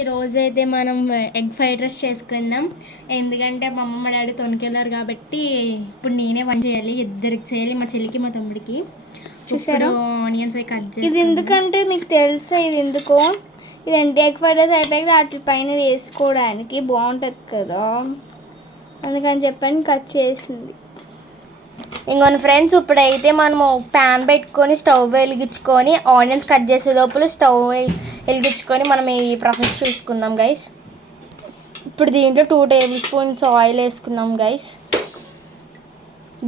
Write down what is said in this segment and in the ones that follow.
ఈరోజైతే మనం egg fried rice చేసుకుందాం. ఎందుకంటే మా అమ్మ మా డాడీ తొనికెళ్ళారు కాబట్టి ఇప్పుడు నేనే వంట చేయాలి. ఇద్దరికి చేయాలి, మా చెల్లికి మా తమ్ముడికి. ఇప్పుడు ఆనియన్స్ అవి కట్ చేసి. ఇది ఎందుకంటే మీకు తెలుసా ఇది ఎందుకో? ఇదంటే ఎగ్ ఫ్రైడ్ రైస్ అయిపోయాక వాటి పైన వేసుకోవడానికి బాగుంటుంది కదా, అందుకని చెప్పని కట్ చేసింది. ఇంకొన్ని ఫ్రెండ్స్, ఇప్పుడైతే మనము ప్యాన్ పెట్టుకొని స్టవ్ వెలిగించుకొని ఆనియన్స్ కట్ చేసే లోపల స్టవ్ వెలిగించుకొని మనం ఈ ప్రాసెస్ చూసుకుందాం గైస్. ఇప్పుడు దీంట్లో 2 టేబుల్ స్పూన్స్ ఆయిల్ వేసుకుందాం గైస్.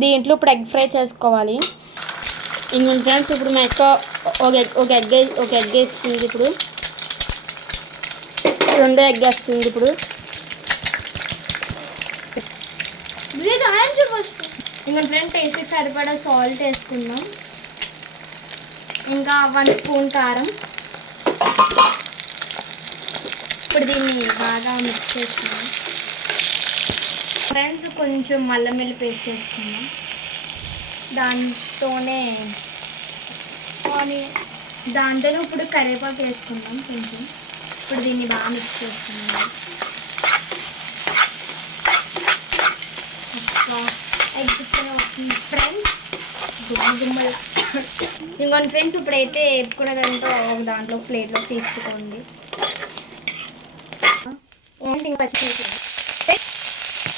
దీంట్లో ఇప్పుడు ఎగ్ ఫ్రై చేసుకోవాలి. ఇంకొన్ని ఫ్రెండ్స్, ఇప్పుడు మా అక్క ఒక ఎగ్ వేస్తుంది. ఇప్పుడు 2 ఎగ్ వేస్తుంది. ఇప్పుడు ఇంకొన్ని ఫ్రెండ్స్ టేస్ట్కి సరిపడా సాల్ట్ వేసుకుందాం. ఇంకా 1 స్పూన్ కారం. ఇప్పుడు దీన్ని బాగా మిక్స్ చేసుకుందాం. ఫ్రెండ్స్ కొంచెం అల్లం వెల్లుల్లి పేస్ట్ వేసుకుందాం. దాంతోనే ఇప్పుడు కరివేపాకు వేసుకుందాం కొంచెం. ఇప్పుడు దీన్ని బాగా మిక్స్ చేసుకుందాం. ఎగ్ ఫ్రై వస్తుంది ఫ్రెండ్స్, గుమ్మలు. ఇంకొన్ని ఫ్రెండ్స్, ఇప్పుడైతే వేపుకున్నదంతా ఒక దాంట్లో ప్లేట్లో తీసుకోండి.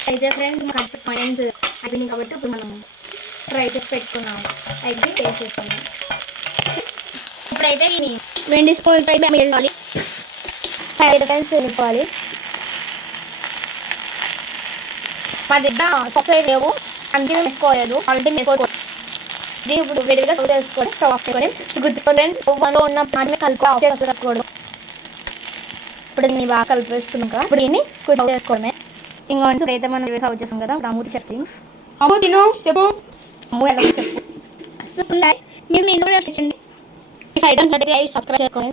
అయితే ఫ్రెండ్స్ మాకు ఆనియన్స్ అయిపోయింది కాబట్టి ఇప్పుడు మనం ఫ్రై చేసి పెట్టుకున్నాం ఎగ్ టేస్ట్ చేసుకున్నాం. ఇప్పుడైతే 2 స్పూన్లతో వేసుకోవాలి. 5 టైమ్స్ వెళ్ళిపోవాలి. మా దగ్గర సాస్ లేవు, అందుకే వేసుకోలేదు. ఆల్రెడీ వేసుకోకూడదు. దీన్ని ఇప్పుడు విడిగా సర్వ్ చేసుకొని స్టవ్ ఆఫ్ చేసుకొని గుర్తుకొని స్టవ్లో ఉన్న పాటని కలుపుకోకూడదు. ఇప్పుడు దీన్ని బాగా కలిపేస్తున్నాం కదా, ఇప్పుడు దీన్ని సర్వ్ చేసుకోవడమే. ఇంకా అయితే మనం సర్వ్ చేస్తాం కదా. ఇప్పుడు అమ్ముతి చెప్పి చెప్పు అమ్ము ఎలా చెప్పు. మీరు కూడా చెప్పండి. సబ్స్క్రైబ్ చేసుకోండి.